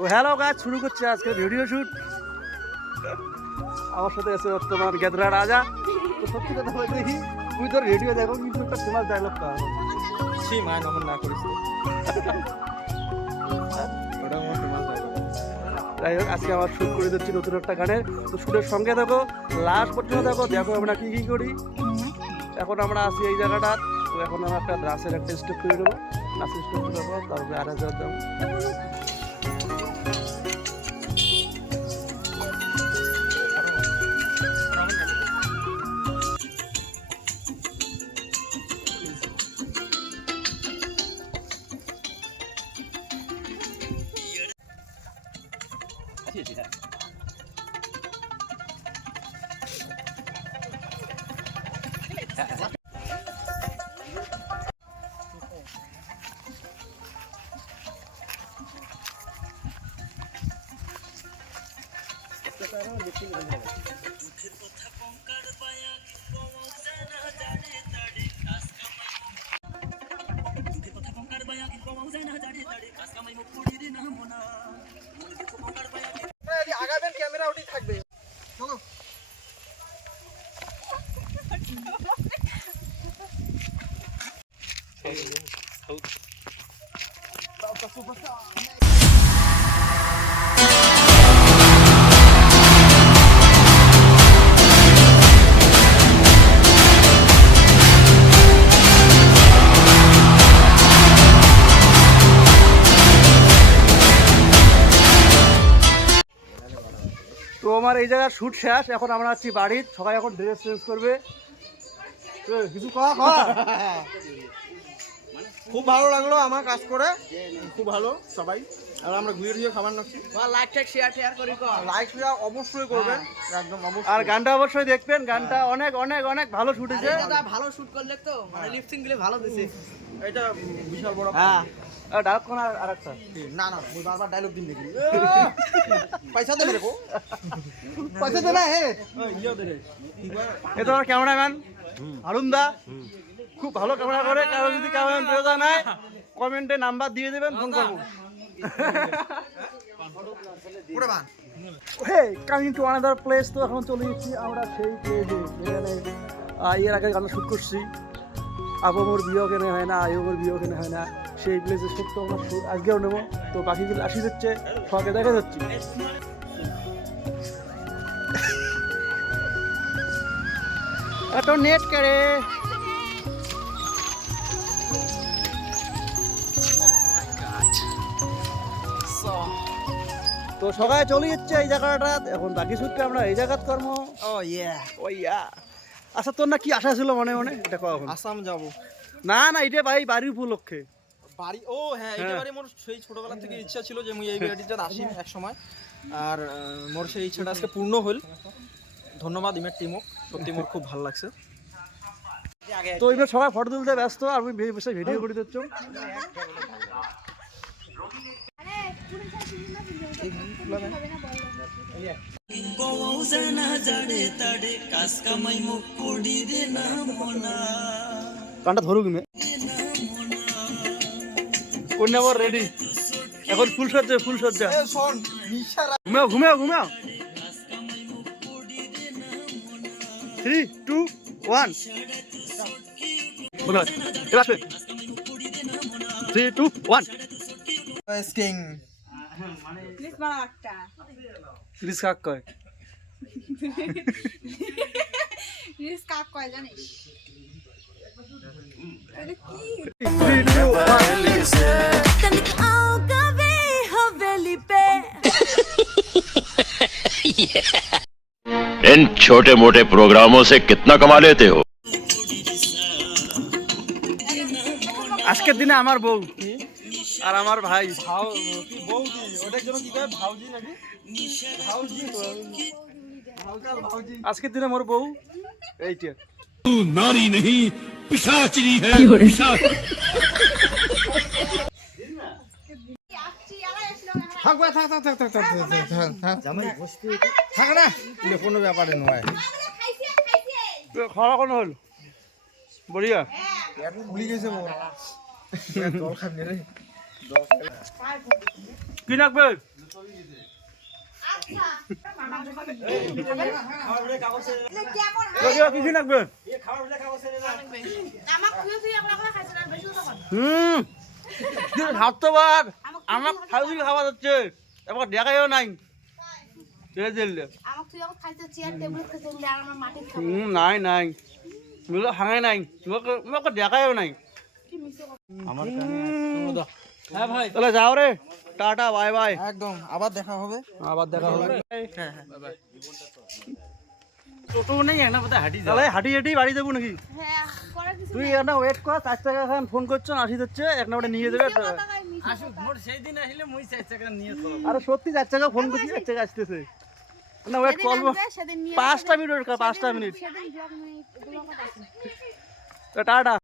ও hello গাছ শুরু করছে আজকে ভিডিও শুট। আমার সাথে আছে তোমার গেদরা রাজা। তো সত্যি কথা বলে দেখি তুই তোর রেডিও দেখো কিন্তু একটা ফেমাস ডায়লগ কা ছি মায় নমন না করিস ওটা আমার ফেমাস ডায়লগ। যাই হোক আজকে আমার শুট করে দিচ্ছি নতুন একটা গানের। তো শুটের সঙ্গে দেখো লাস্ট পর্যন্ত দেখো আমরা কি কি করি। এখন আমরা আছি এই জায়গাটা। তো এখন আমরা একটা নাচের একটা স্টেপ করে দেবো। নাচের স্টেপ করে দেবো তারপরে 8,000 দাম। আগাবেন ক্যামেরা ওটি থাকবে। চলো তো আমার এই জায়গার শুট শেষ। এখন আমরা আছি বাড়ির। সবাই এখন ড্রেস চেঞ্জ করবে। কিছু খুব ভালো লাগলো আমার কাজ করে, খুব ভালো সবাই। আর আমরা ঘুরে খাবার নাচ্ছি। লাইক শেয়ার করি, লাইক শেয়ার অবশ্যই করবেন একদম অবশ্যই। আর গানটা অবশ্যই দেখবেন। গানটা অনেক অনেক অনেক ভালো শুট হয়েছে। ভালো শুট করলে তো মানে লিপসিং দিলে ভালো দিছে। এটা বিশাল বড়। হ্যাঁ ডায়লগ কোন আরেকটা না না ওই বারবার ডায়লগ দিন দেখি। পয়সা দে মেরে কো পয়সা দে না হে ইও দে রে। এ তো ক্যামেরাম্যান আরুন্দা খুব ভালো ক্যামেরা করে। কারো যদি ক্যামেরাম্যান প্রয়োজন হয় কমেন্টে নাম্বার দিয়ে দেবেন, ফোন করব। হে কামিং টু আনাদার প্লেস। তো এখন চলে যাচ্ছি আমরা সেই প্লেসে যেখানে এর আগে গান শুট করছি। আবমোর বিয়ে কেনে হয় না, আয়ুমোর বিয়ে কেনে হয় না, সেই প্লেসে শুট তো আমরা আজকেও নেবো। তো বাকিগুলো আসি যাচ্ছে, সবাইকে দেখা যাচ্ছি। এত নেট করে তো সবাই চলে যাচ্ছে এই জায়গাটা। এখন বাকি শুটটা আমরা এই জায়গাত কর্ম। ও ইয়া আচ্ছা তোর না কি আশা ছিল মনে মনে? এটা কখন আসাম যাব? না না এটা ভাই বাড়ির উপলক্ষে বাড়ি। ও হ্যাঁ এটা বাড়ি মোর সেই ছোটবেলা থেকে ইচ্ছা ছিল যে মুই এই বাড়িতে আসি এক সময়। আর মোর সেই ইচ্ছাটা আজকে পূর্ণ হল। ধন্যবাদ ইমের টিমক, সত্যি মোর খুব ভালো লাগছে। তো এবার সবাই ফটো তুলতে ব্যস্ত আর আমি বসে ভিডিও করে দিচ্ছ। গানটা ধরুক মে কোন নাম্বার রেডি এখন ফুল সজ্জা ঘুমেও 3, 2, 1 বলো এবার আসবে 3, 2, 1 স্কিং প্লিজ বাড়া একটা প্লিজ কাক কয় প্লিজ কাক কয় জানিস এটা কি 3, 2, 1 तनिक आओ कभी हवेली पे इन छोटे मोटे प्रोग्रामों से कितना कमा लेते हो? আজকের দিনে আমার বউ আর আমার ভাই বৌদি ওটার জন্য কি কয় ভাউজি নাকি ভাউজি আজকের দিনে আমার বউ এইটা तू नारी नहीं पिशाचनी है। থাক না কোনো ব্যাপারে নয়। খাওয়া কোনো হল বড়িয়া ভুলি গেছে মোর জল খাবি রে কি রাখবে কি লাগবে স্বাস্থ্যবাদ আমার খাওয়া খাওয়া যাচ্ছে এবার দেখাইও নাই নাই নাই মিলো হাঙাই নাই মোক দেখাইও নাই হ্যাঁ ভাই তাহলে যাও রে টাটা বাই বাই একদম আবার দেখা হবে আবার দেখা হবে টোটো নেই না বোধহয় হাঁটি তাহলে হাঁটি হাঁটি বাড়ি যাবো নাকি তুই একটা ওয়েট কর 4 টাকা এখন ফোন করছো আসি যাচ্ছে এক নাম্বারে নিয়ে যাবে আসুক মোর সেই দিন আসলে মুই 4 টাকা নিয়ে তো আরে সত্যি 4 টাকা ফোন করছি 4 টাকা আসতেছে না ওয়েট করবো 5টা মিনিট 5টা মিনিট টাটা